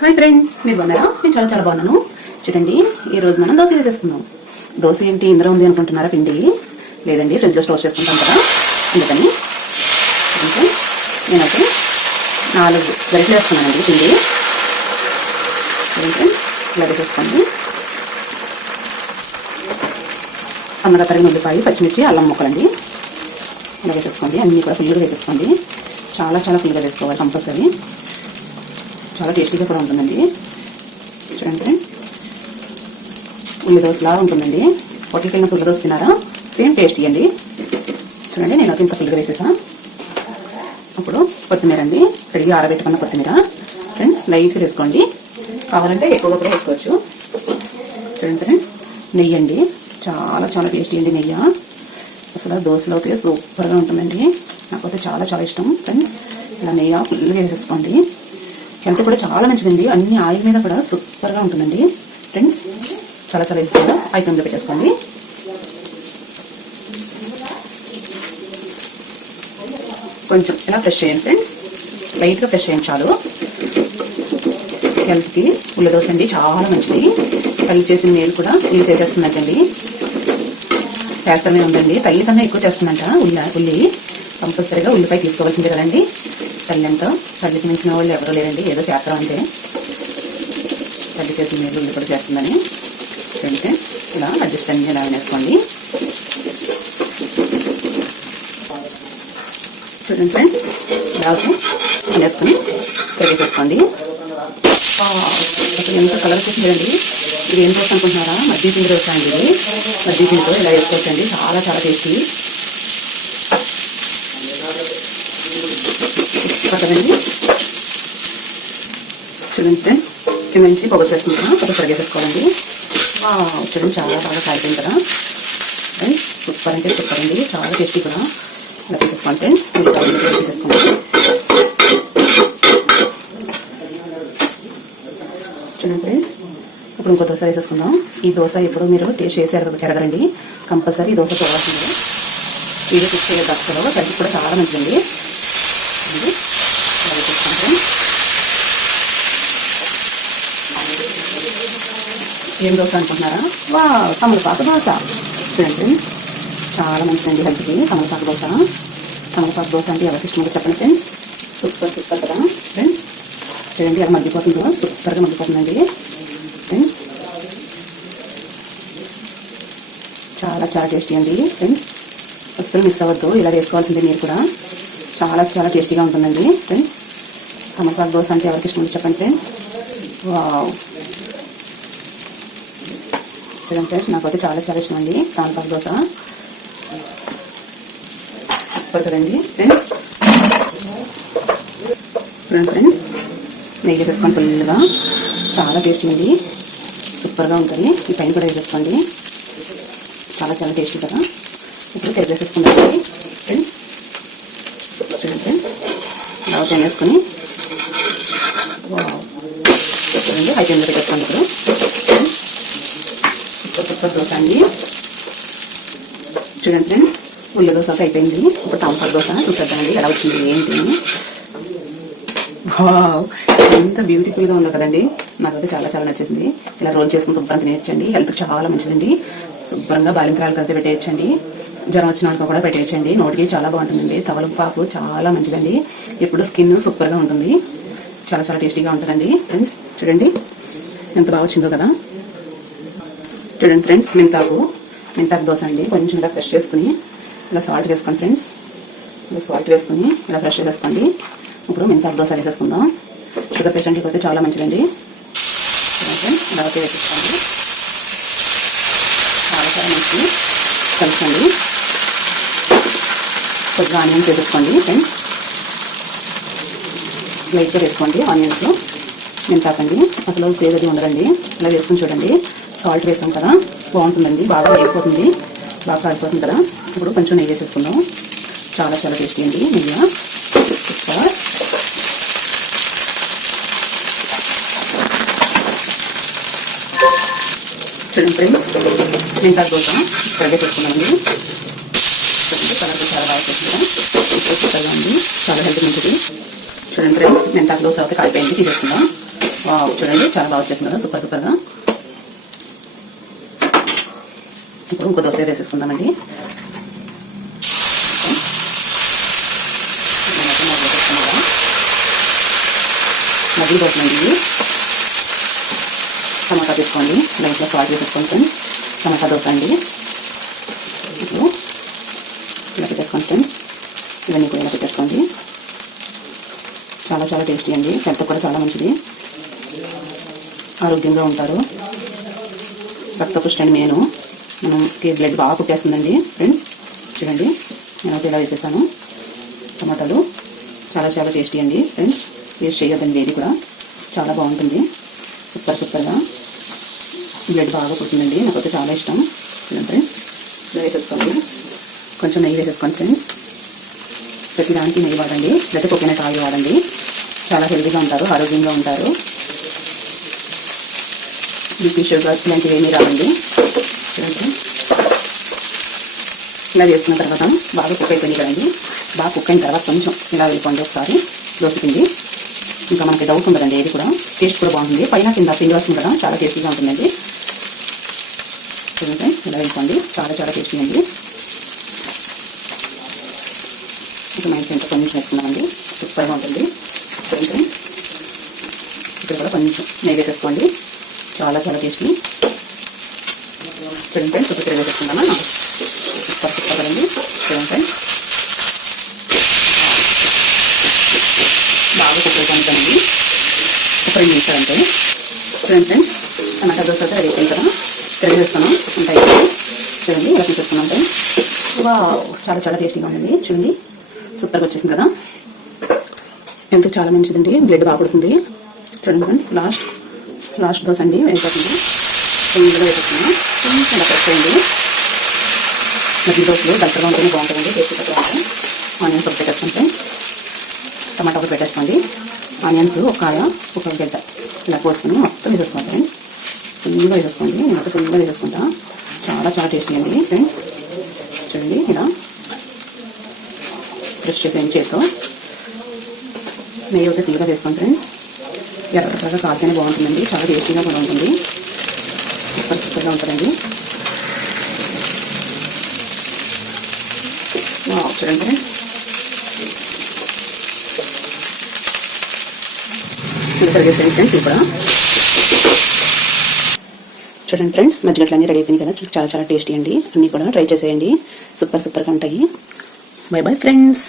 Hi friends, మీరు బాగున్నారా? నేను చాలా చాలా బాగున్నాను. చూడండి, ఈ రోజు మనం దోశ వేసేస్తున్నాం. దోశ ఏంటి ఇందులో ఉంది అనుకుంటున్నారా? పిండి లేదండి, ఫ్రిడ్జ్లో స్టోర్ చేసుకుంటాం కదా, అందుకని నేనైతే 4 గరిటెలు వేస్తున్నానండి పిండి. ఫ్రెండ్స్, ఇలా వేసేసుకోండి. సన్నగా తరిగిన ఉల్లిపాయ, పచ్చిమిర్చి, అల్లం ముక్కలండి. ఇలా వేసేసుకోండి. అన్నీ కూడా ఫుల్గా వేసేసుకోండి. చాలా చాలా ఫుల్గా వేసుకోవాలి కంపల్సరీ. చాలా టేస్టీగా కూడా ఉంటుందండి. చూడండి, ఉల్లి దోశలా ఉంటుందండి. హోటల్కి వెళ్ళినప్పుడు ఉల్లి దోశ తినారా? సేమ్ టేస్టీ అండి. చూడండి, నేను ఇంత ఫుల్గా వేసేసా. ఇప్పుడు కొత్తిమీర అండి, కడిగి ఆరబెట్టుకున్న కొత్తిమీర. ఫ్రెండ్స్, లైట్గా వేసుకోండి, కావాలంటే ఎక్కువగా కూడా వేసుకోవచ్చు. చూడండి ఫ్రెండ్స్, నెయ్యి అండి, చాలా చాలా టేస్టీ అండి నెయ్యి. అసలు దోశలో అయితే సూపర్గా ఉంటుందండి. నాకైతే చాలా చాలా ఇష్టం. ఫ్రెండ్స్, ఇలా నెయ్యి ఫుల్గా వేసేసుకోండి. హెల్త్ కూడా చాలా మంచిదండి. అన్ని ఆయిల్ మీద కూడా సూపర్గా ఉంటుందండి. ఫ్రెండ్స్, చాలా చాలా ఈజీగా ఐటెంలో పెట్టేసుకోండి. కొంచెం ఇలా ఫ్రెష్ చేయండి ఫ్రెండ్స్, లైట్గా ఫ్రెష్ చేయండి చాలు. హెల్త్కి ఉల్లి దోశ అండి చాలా మంచిది. తల్లి చేసిన మేలు కూడా ఇల్లు చేసేస్తుందంటండి. చేస్తూనే ఉందండి, తల్లి కన్నా ఎక్కువ చేస్తుందంట. ఉల్లి కంపల్సరీగా ఉల్లిపాయ తీసుకోవాల్సిందే కదండి. తల్లి అంతా, తల్లికి మించిన వాళ్ళు ఎవరూ లేరండి. ఏదో చేస్తాం అంటే తల్లి చేసిన మేలు ఉల్లి కూడా చేస్తుందని. అంటే ఇలా అడ్జస్ట్ అన్ని ఇలా వేసుకోండి. చూడండి ఫ్రెండ్స్, ఇలా వేసుకొని వేసేసుకోండి. అసలు ఎంత కలర్ చూసిందండి. ఇది ఏం దోశ అనుకుంటున్నారా? మధ్య పిండి దోశ అండి. ఇది మధ్య పిండితో ఇలా వేసుకోవచ్చండి. చాలా చాలా టేస్టీ కదండి. చూడండి ఫ్రెండ్స్, కింద నుంచి పొగ చేస్తున్నాం, పొగ సరిగేసేసుకోవాలండి. చూడండి, చాలా బాగా కాలిపోయింది కదా ఫ్రెండ్స్. సూపర్ అంటే సూపర్ అండి, చాలా టేస్టీ కూడా. ఇలా తీసేసుకోండి ఫ్రెండ్స్, తీసేసుకోండి. చూడండి ఫ్రెండ్స్, ఇప్పుడు ఇంకో దోశ వేసేసుకుందాం. ఈ దోశ ఎప్పుడు మీరు టేస్ట్ చేసి ఎరగరండి, కంపల్సరీ ఈ దోశ చూడాల్సింది. వీడియో చేయడం అసలు హెల్త్ కూడా చాలా మంచిదండి. ఏం దోశ అనుకుంటున్నారా? తమలపాకు దోశ. చూడండి ఫ్రెండ్స్, చాలా మంచిదండి హెల్త్కి తమలపాకు దోశ. తమలపాకు దోశ అంటే ఎవరికి ఇష్టం చెప్పండి ఫ్రెండ్స్. సూపర్ సూపర్ కదా ఫ్రెండ్స్. చూడండి, ఎలా మగ్గిపోతుందో, సూపర్గా మగ్గిపోతుందండి ఫ్రెండ్స్. చాలా చాలా టేస్టీ అండి ఫ్రెండ్స్. అస్సలు మిస్ అవ్వద్దు, ఇలా వేసుకోవాల్సిందే మీరు కూడా. చాలా చాలా టేస్టీగా ఉంటుందండి ఫ్రెండ్స్. తమలపాకు దోశ అంటే ఎవరికి ఇష్టం చెప్పండి ఫ్రెండ్స్. చూడండి ఫ్రెండ్స్, నాకైతే చాలా చాలా ఇష్టం అండి తమలపాకు దోశ. సూపర్ కదండి ఫ్రెండ్స్. చూడండి ఫ్రెండ్స్, నెయ్యి వేసేసుకోండి ఫుల్గా, చాలా టేస్టీ అండి, సూపర్గా ఉంటుంది. ఈ పైన కూడా వేసేసుకోండి, చాలా చాలా టేస్టీ కదా. ఇప్పుడు తెర వేసేసుకుంటాం ఫ్రెండ్స్. చూడండి ఫ్రెండ్స్, ఇలా వేసుకొని చూడండి హై ఫ్లేమ్లో పెట్టేసుకోండి. ఇప్పుడు సూపర్ దోశ అండి. చూడండి ఫ్రెండ్స్, ఉల్లి దోశ అయిపోయింది. ఇప్పుడు తమలపాకు దోశ చూసేద్దామండి ఎలా వచ్చింది ఏంటి. ఎంత బ్యూటిఫుల్గా ఉందో కదండి. నాకైతే చాలా చాలా నచ్చేసింది. ఇలా రోల్ చేసుకుని శుభ్రంగా తినేయచ్చండి. హెల్త్ చాలా మంచిదండి. శుభ్రంగా బాలింతరాలకు అయితే పెట్టేయచ్చండి. జ్వరం వచ్చిన వాళ్ళకి కూడా పెట్టేయచ్చండి. నోటికి చాలా బాగుంటుందండి. తమలపాకు చాలా మంచిదండి. ఇప్పుడు స్కిన్ సూపర్గా ఉంటుంది. చాలా చాలా టేస్టీగా ఉంటుందండి ఫ్రెండ్స్. చూడండి ఎంత బాగా వచ్చిందో కదా. చూడండి ఫ్రెండ్స్, మెంతాకు దోశ అండి. కొంచెం ఇలా ఫ్రెష్ చేసుకుని ఇలా సాల్ట్ వేసుకోండి ఫ్రెండ్స్. ఇలా సాల్ట్ వేసుకుని ఇలా ఫ్రెష్ చేసుకోండి. ఇప్పుడు మెంతాకు దోశ వేసేసుకుందాం. షుగర్ పేషెంట్కి అయితే చాలా మంచిదండి. ఇలా అయితే వేసేసుకోండి, చాలా చాలా మంచిది. కలుపుకోండి. కొద్దిగా ఆనియన్స్ వేసేసుకోండి ఫ్రెండ్స్, లైట్గా వేసుకోండి ఆనియన్స్. మెంతాకండి అసలు సేదది ఉండదండి. ఇలా వేసుకుని చూడండి. సాల్ట్ వేసాం కదా, బాగుంటుందండి. బాగా వేగిపోతుంది, బాగా కాలిపోతుంది కదా. ఇప్పుడు కొంచెం నెయ్యి వేసేసుకుందాం. చాలా చాలా టేస్టీ అండి నెయ్యి. సూపర్. చూడండి ఫ్రెండ్స్, మెంతాకు దోశ ఇక్కడ వేసేసుకున్నామండి. కలర్ చాలా బాగా చేస్తుంది, సూపర్గా ఉంది, చాలా హెల్త్ మంచిది. చూడండి ఫ్రెండ్స్, మెంతాకు దోశ అయితే కాలిపోయింది, తీసేసుకుందాం. వావ్, చూడండి చాలా బాగా వచ్చేసింది కదా, సూపర్ సూపర్గా. ఇప్పుడు ఇంకో దోశ వేసేసుకుందామండి. మజ్జిగ దోశ అండి. టమాటా తీసుకోండి, లైట్గా సాల్ట్ వేసేసుకోండి ఫ్రెండ్స్. టమాటా దోశ అండి. ఇప్పుడు ఇలా పెట్టేసుకోండి ఫ్రెండ్స్. ఇవన్నీ కూడా ఇలా పెట్టేసుకోండి. చాలా చాలా టేస్టీ అండి, హెల్త్ కూడా చాలా మంచిది, ఆరోగ్యంగా ఉంటారు. రక్తపుష్టి అని మెయిన్, మనకి బ్లడ్ బాగా పుట్టేస్తుందండి ఫ్రెండ్స్. చూడండి నేనైతే ఇలా వేసేసాను. టమాటాలు చాలా చాలా టేస్టీ అండి ఫ్రెండ్స్, వేస్ట్ చేయొద్దండి, ఏది కూడా చాలా బాగుంటుంది, సూపర్ సూపర్గా. బ్లడ్ బాగా పుట్టిందండి, నాకైతే చాలా ఇష్టం. చూడండి ఇలా వేసేసుకోండి, కొంచెం నెయ్యి వేసేసుకోండి ఫ్రెండ్స్. ప్రతిదానికి నెయ్యి వాడండి, లేకపోతే కోకోనట్ ఆయిల్ వాడండి, చాలా హెల్తీగా ఉంటారు, ఆరోగ్యంగా ఉంటారు. బీపీ షుగర్ ఇలాంటివి ఏమీ రావండి. చూడండి ఇలా చేసుకున్న తర్వాత బాగా కుక్ అయిపోయింది కదండి. బాగా కుక్ అయిన తర్వాత కొంచెం ఇలా వెళ్ళిపోండి ఒకసారి దోశ పిండి. ఇంకా మనకి డౌట్ ఉండదండి, ఏది కూడా టేస్ట్ కూడా బాగుంటుంది. పైన కింద పిండి వస్తుంది కదా, చాలా టేస్టీగా ఉంటుందండి. చూడండి ఇలా వెళ్ళిపోండి, చాలా చాలా టేస్టీ అండి. ఇంకా మైండ్ సెంటర్ కొంచెం వేసుకున్నామండి, సూపర్గా ఉంటుంది. చూడండి ఫ్రెండ్స్, ఇక్కడ కూడా కొంచెం నెయ్యి వేసేసుకోండి, చాలా చాలా టేస్టీ. చూడండి ఫ్రెండ్స్, ఇక్కడ వేసేసుకున్నామా, సూపర్ సూపర్ కదండి. చూడండి ఫ్రెండ్స్, బాగా కుక్ అయిపోయిందండి, ఒక 2 నిమిషాలు అంటే. చూడండి ఫ్రెండ్స్, టమాటా దోశ అయితే రెడీ అయిపోయింది కదా, తిరిగేస్తున్నాం ఉంటాయి. చూడండి ఇలా తీసేస్తున్నాం ఫ్రెండ్స్. వావ్, చాలా చాలా టేస్టీగా ఉందండి. చూడండి సూపర్గా వచ్చేసింది కదా, ఎంత చాలా మంచిదండి, బ్లడ్ బాగా పడుతుంది. చూడండి ఫ్రెండ్స్, లాస్ట్ దోశ అండి వేసేస్తుంది. ఇందులో వేసేస్తున్నాం, ఇలా పెట్టేయండి. మధ్య దోశలు దగ్గరగా ఉంటేనే బాగుంటుందండి, టేస్ట్ దగ్గర ఉంటాయి. ఆనియన్స్ ఒకటి పెట్టేస్తాం ఫ్రెండ్స్, టమాటా ఒకటి పెట్టేసుకోండి. ఆనియన్స్ ఒక కాయ ఒక గడ్డ ఇలా కోసుకొని మొత్తం వేసేసుకోండి ఫ్రెండ్స్. ఫుల్గా వేసేసుకోండి, నేనైతే ఫుల్గా వేసేసుకుంటా, చాలా చాలా టేస్టీ అండి ఫ్రెండ్స్. చూడండి ఇలా ఫ్రెష్ చేసేయండి చేతితో. నెయ్యి అయితే ఫుల్గా వేసుకోండి ఫ్రెండ్స్, ఎర్రగా కాలితేనే బాగుంటుందండి, చాలా టేస్టీగా కూడా ఉంటుంది, సూపర్ సూపర్గా ఉంటుందండి. చూడండి ఫ్రెండ్స్, ఫిల్టర్ చేసేయండి ఫ్రెండ్స్. ఇప్పుడు చూడండి ఫ్రెండ్స్, మజ్జిగట్లన్నీ రెడీ అయిపోయినాయి కదా, చాలా చాలా టేస్టీ అండి. అన్నీ కూడా ట్రై చేసేయండి, సూపర్ సూపర్గా ఉంటాయి. By bye friends.